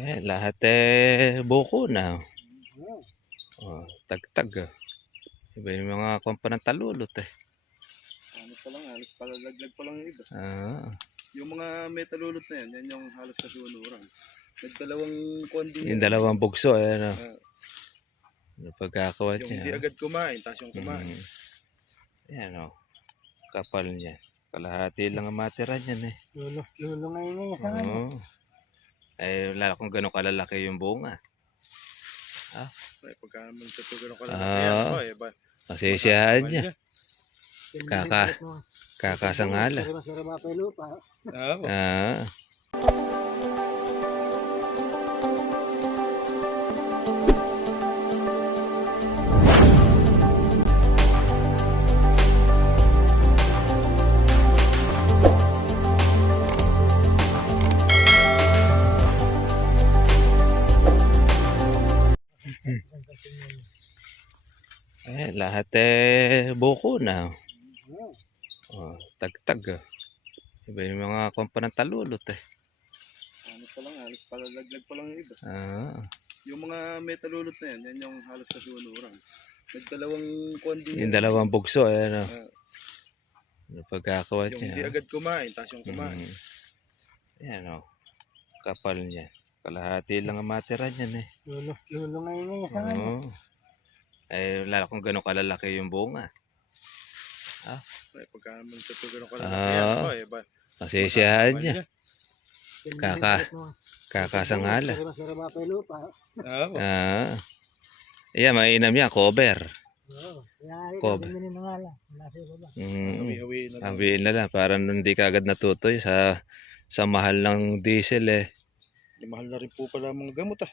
Lahat buko na. Tagtag. Iba yung mga komponent talulot eh. Ano pa lang, halos palalaglag pa lang yung iba. Yung mga metalulot na yan yung halos kasunuran. Nagdalawang kondi. Yung dalawang bugso ano. Pagkakawa yung niya. Yung di agad kumain, tapos yung kumain. Yan o. Kapal niya. Kalahati lang ang matira niyan eh. Lulo ngayon yung isang ano. Lalo kung gano'ng kalalaki yung bunga. Pagka naman sa gano'ng kalalaki masisiyahan niya. Kakasangala. Masarap pa yung lupa. Lahat buko na. Tagtag. Iba yung mga komponent talulot eh. Ano pa lang, halos palalaglag pa lang yung iba. Yung mga metalulot na yan yung halos kasunuran. Nagdalawang kondi. Yung dalawang bugso ano. Pagkakawa niya. Yung di agad kumain, tapos yung kumain. Yan o. Kapal niya. Kalahati lang ang matira niyan eh. Lulo ngayon yung isang ano. Lalo kung gano'ng kalalaki yung bunga. Pagka naman sa gano'ng kalalaki masisiyahan niya. Kakasangala. Masarap pa yung lupa. Mainam yan. Cover. Cover. Hawiin na lang. Para hindi ka agad natutoy sa mahal ng diesel eh. Mahal na rin po pala mga gamot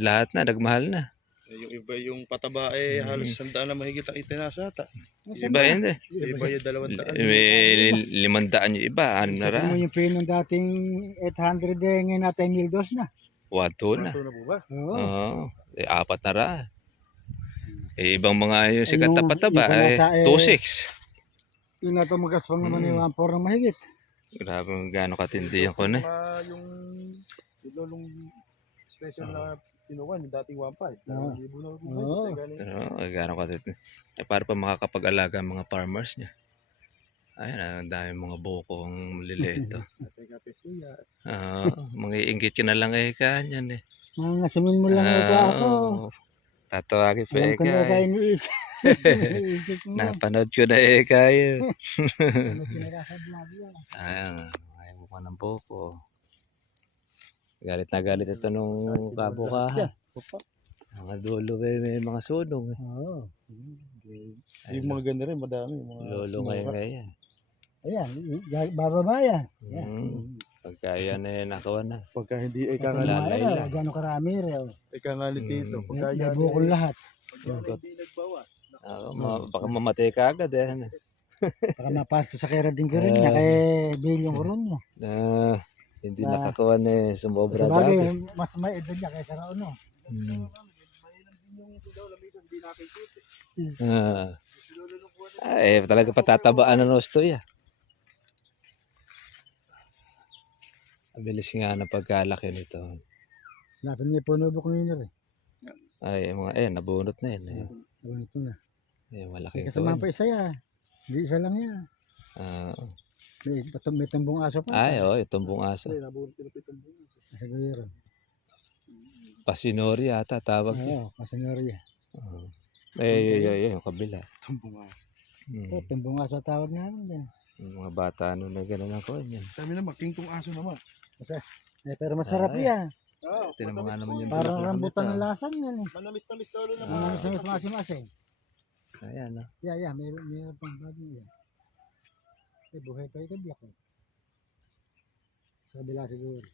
Lahat na. Nagmahal na. Yung iba yung pataba halos 100 na mahigit ang itinasata. Iba hindi. Iba yung 200. May 500 yung iba. Ano na ra? Yung pin ng dating 800 ngayon natin 1,200 na. 1,200 na. 1,200 na po ba? Oo. 4 na ra. Ibang mga yung sikat na pataba 2,600. Yung nato magaspang naman yung 1,400 na mahigit. Grabe gano'ng katindi yan ko na. Yung special na kinuwan, yung dating 1,500. Gano'ng katindi. Para pa makakapag-alaga ang mga farmers niya. Ayan, ang dami mga bukong lilito. Mga iinggit ka na lang kanyan eh. Ngasimin mo lang ako. Tatawagin pa Alam ko na kayo iniisip mo. Napanood ko na kayo. Ayan, ayaw ko ng buko. Galit na galit ito nung kabukahan. Mga dulo may mga sunog. Yung mga ganda rin, madami. Lolo ngayon. Ayan, bababa yan. Pagka yan nakawan na. Pagka hindi Lalay lang. Gano'ng karami rin. Ikangalit dito. Pagka yan bukol lahat. Pagka hindi nagbawa. Baka mamatay ka agad eh. Baka mapasto sa kera din ko rin niya. Kaya bilyong ko rin niya. Hindi nakakawan sumobra sa bagay, mas may edad niya kaysa raon no. Talaga patatabaan ng rosto ya. Abilis nga na pagkalaki nito. Lapin niya po nubok nyo rin. Nabunot na yun. Nabunot na. Malaki ito. Kasama pa isa yan. Hindi isa lang yan. May tumbong aso pa. Tumbong aso. Nabunot ko na tumbong aso. Siguro. Pasinori ata tawag. Pasinori. Yung kabila. Tumbong aso. Tumbong aso tawag namin. Yung mga bata na gano'n ako yan. Kami naman, kingkong aso naman. Pero masarap yan. Tinamo nga naman yung parang rambutan ng lasan yan eh. Manamis-namis daw naman. Manamis-namis masim-asim. Ayan o. Mayroon pang bagay yan. Buhay pa yung kabiyak eh. Sa kabila siguro.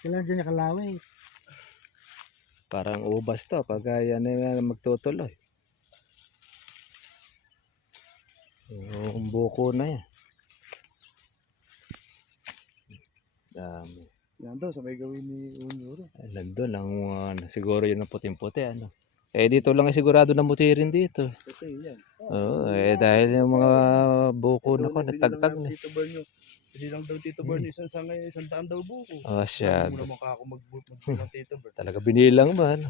Kailan dyan yung kalaway? Parang ubas to pag yan magtutuloy. Yung buko na yan. Dami. Yan daw, sa may gawin ni Unyo. Nandun lang, siguro yun ang puting-puti. Dito lang sigurado na muti rin dito. Okay, yan. Dahil yung mga buko na ko, natagtag na. Hindi lang daw Tito Bern isang sangay, 100 daw buko. Oh, siya. Muna mo ka ako mag-buko ng Tito Bern. Talaga binilang man.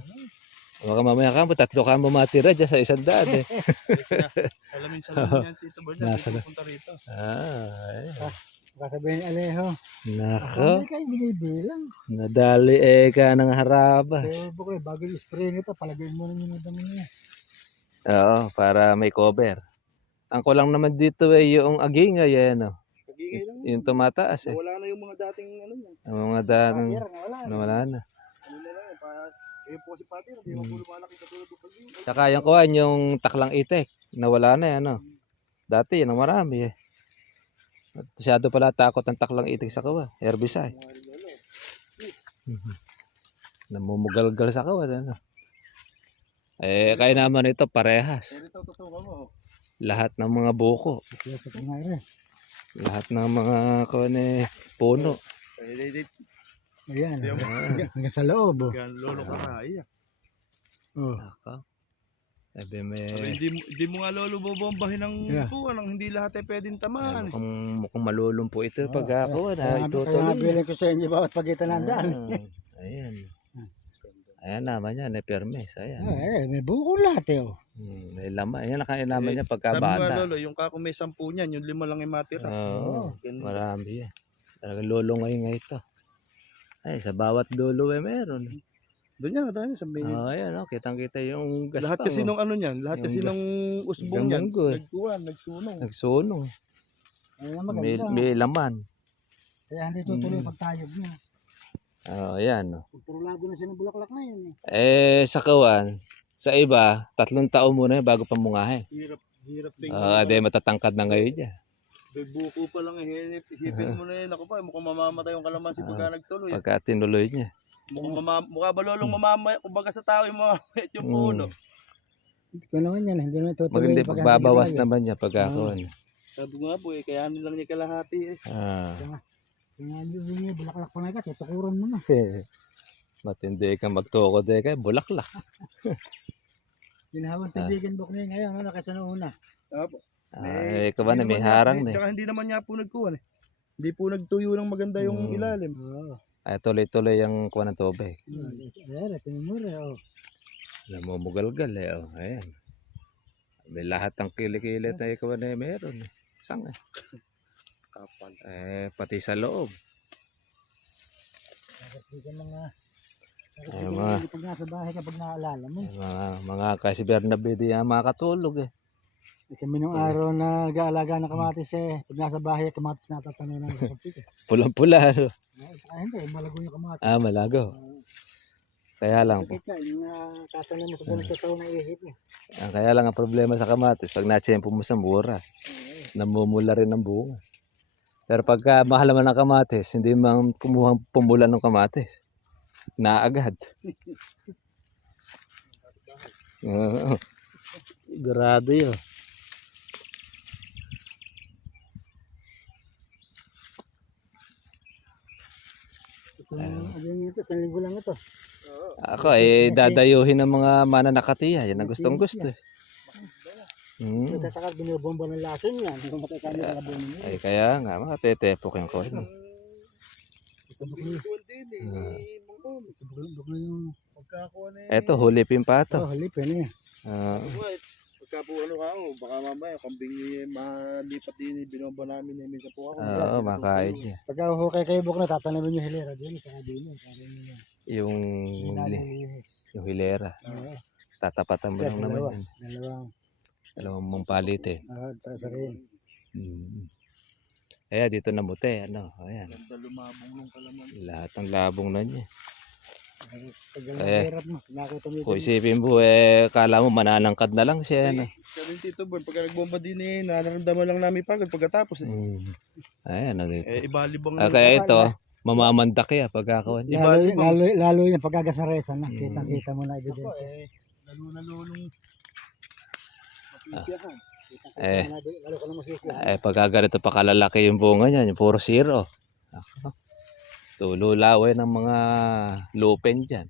Baka mamaya ka mo, 3 ka mo matira dyan sa 100 eh. Salamin yan Tito Bern. Nasa Hindi pupunta rito. Ay. Baka sabihin ni Alejo. Nako. Hindi kayo binibilang. Nadali ka ng harabas. Pero bukod bago i-spray nito, palagay mo na yung dami niya. Oo, para may cover. Ang kulang naman dito eh, yung agingay eh, no? Pagigay lang. Yung tumataas eh. Wala na yung mga dating ano yan. Ang mga dating Pagkira na wala. nawala na. Ano na lang, eh po si Pati, hindi mo po lumalaki katulad ng pagiging. Tsaka yung kuhan, yung taklang itik, nawala na yan, no? Dati yan ang marami eh. At masyado pala takot ang taklang itik sa kawa, herbicide. Namumugalgal sa kawa, ano? Eh, kaya naman ito parehas. Pero ito, totoo ka mo. Lahat ng mga buko, Kaya sa pangyari. lahat ng mga kuhan eh, puno. Ayan. Hanggang sa loob. Oh. Gan lolo ka na, iya. Oh. Ako. Ebe Pero may... hindi mo nga lolo bobombahin ng Yeah. buwan, ang hindi lahat ay pwedeng tamaan. Mukhang malulumpo ito pag ako na Kaya itutuloy. bilhin ko sa inyo bawat pagitan ng daan. Ayan. Ayan naman yan, eh, permis. Ayan. May buko lahat eh. Oh. May laman. Ayan ang kain naman niya pagka Sabi mo nga bata. lolo, yung kako may 10 niyan, yung 5 lang ay matira. Oo, Ganun. marami yan. Talagang lulong ngayon ito. Ay, sa bawat dulo eh meron. Doon yan, tayo sabihin. Ayan, kitang-kita yung gaspang. Lahat kasi nung ano niyan, lahat Yung kasi nung usbong niyan, ganggo eh. nagkuhan, nagsunong. Nagsunong. Ayan May, maganda. may laman. Kaya hindi tutuloy pagtayog niya. Ayan. Pag puro lago na siya ng bulaklak na yun. Sa kawan, sa iba, 3 taon muna bago pamungahe. Hirap Ade matatangkad na ngayon niya. buko pa lang eh, hipin mo na yun. Ako pa, mukhang mamamatay yung kalamansi pagka nagtuloy. Pagka tinuloy niya. Mukha ba lolong mamamay, kumbaga sa tao yung mamamayat yung puno. Hindi ko naman yan. Hindi naman tutuloy. Maganda, pag pagbabawas hindi naman niya pagka kawan. Sabi ko nga po eh, kaya ano lang niya kalahati eh. Kaya yung bulaklak pa na ka, tutukuran mo na. Matindi ka magtukod eh, kaya bulaklak. Ginahawang tibigan buk niya ngayon, ano, kasi noong una. Apo. Ikaw ba na may harang na eh. Tsaka hindi naman niya po nagkuhan eh. Hindi po nagtuyo ng maganda yung ilalim. Oo. Ay, tuloy-tuloy yung kuha ng tubig. Ayan, tinumura. Oh. Namumugalgal eh. Oh. Ayan. May lahat ng kilikili na ikaw na meron eh. Sang eh. Kapal. Pati sa loob. Kasi ka mga... Ay, mga- Pag nasa bahay ka, pag naalala mo. Mga kasi Bernabe di yan makakatulog eh. Kami nung araw na nag-aalaga ng kamatis eh. Pag nasa bahay, kamatis na tatanaw ng kapatid eh. Pulang-pula. Ano? Hindi, malago yung kamatis. Malago. Kaya lang po. Sakit ka, yung tatanim mo sa ganito taon na isip mo. Kaya lang ang problema sa kamatis, pag natsempo mo sa mura, namumula rin ng bunga. Pero pagka mahal naman ng kamatis, hindi man kumuha pumulan ng kamatis. Naagad. Oo. Grado yun. Ito, 1 linggo lang ito. Ako dadayuhin ng mga mananakatiya. Yan ang gustong gusto eh. Ito saka binubomba ng lason yan. Kung matatami ka labunin niya. Ay kaya nga, makatetepok yung koin. Bukuhan din eh. Buklo yung... Pagkakuha na Eto, hulipin pa ito. halipin eh. Pagka po ano ka ako, baka mamaya kambing niya malipat din binomba namin na minsan po ako. Oo, makain niya. Pagka hukay kayo buklo, tatanamin yung hilera din. Saka din yun. Yung hilera. Tatapatan mo lang naman yun. Dalawang mong palitin. Sa rin. Ayan, dito namuti. Ano? Ayan. Lumabong nung kalaman. Lahat ng labong na niya. Pag hirap mo, nakita mo Kung isipin mo, kala mo mananangkad na lang siya. Ano? Sabi ni Tito Bern, pagka nagbomba din eh, nararamdaman lang namin pagod pagkatapos eh. Ayan, ano dito. Ibalibang Kaya ito, mamamandak kaya pagkakawan niya. Lalo yung pagkagasaresan na. Kita mo na ebidensya. Lalo na lulong mapisyahan. Lalo ka na masisya. Pagka ganito pa kalalaki yung bunga niya, yung puro zero. Ako. Tululaway ng mga lupin dyan.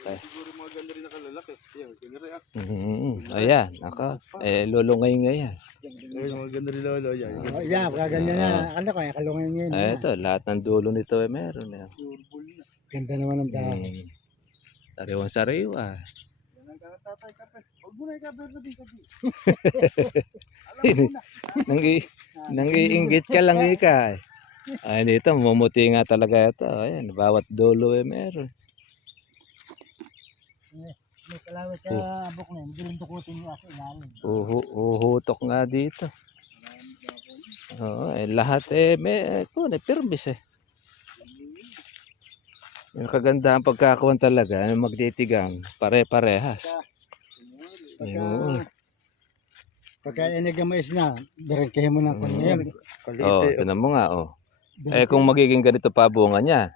Siguro mga ganda rin nakalala. Malaki. Yan, ganyan ah. Ayan, ako. Lulungay ngayon. Ayun, mga ganda rin lolo. Yan. Oh, yeah, kaganda na. Ano ko, kalungan yun. Ito, lahat ng dulo nito meron. Ganda naman ang dahon. Sariwang-sariwa. Yan ang kakatay kape. Huwag mo na ikape na din kape. Nang-iinggit ka lang ika. Ay, dito, mumuti nga talaga ito. Ayan, bawat dulo meron. May kalawit sa buk na yun. Hindi rin tukutin yung aso ilalim. Uhutok nga dito. Oo, lahat may permis eh. Yung kagandahan pagkakawan talaga, magtitigang, pare-parehas. Ayun. Pagka inagamais na, direngkehin mo ng kanya. Oh, tinan mo nga, oh. Kung magiging ganito pa bunga niya,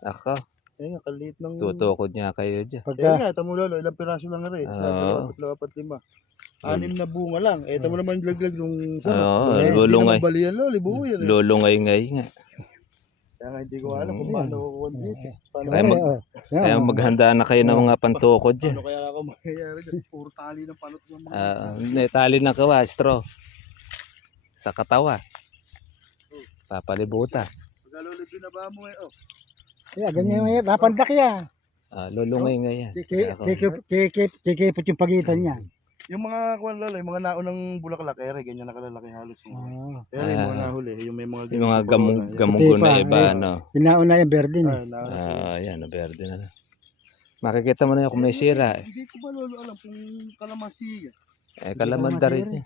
ako, Ayun, kaliit ng... tutukod niya kayo dyan. Kaya nga, tamo lolo, ilang piraso lang rin. Sa 2, 4, 5. 6 na bunga lang. Tamo naman laglag nung sa. Oo, Hindi lulungay. naman baliyan lolo, libuho yan. Lulungay nga. Kaya nga hindi ko alam kung paano kukuha dito. Kaya maghanda na kayo ng mga pantukod dyan. Ano kaya ako mangyayari dyan? Puro tali ng panot ng mga... Tali ng kawa, straw. Sa katawa. Papalibutan. Pagka lolo, binaba mo eh. Yeah, ganyan mo yan. Papandak yan. Lulungay nga yan. Kikipot yung pagitan niya. Yung mga kuwan lolo, yung mga naunang bulaklak, ganyan nakalalaki halos. Yung mga nahuli, yung may mga... Yung mga gamunggo na iba, ano. Pinauna yung verde na. Yan, verde na. Makikita mo na yung kung may sira. Hindi ko ba lolo alam kung kalamansi. Kalamanda rin yan.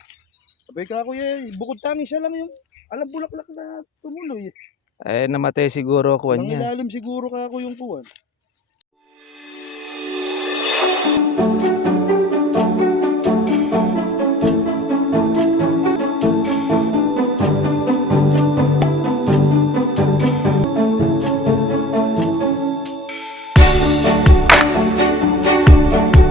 Sabay ka kuya, bukod tangi siya lang yung alam bulaklak na tumuloy. Namatay siguro kuwan Ang niya. ilalim siguro ka ako yung kuwan.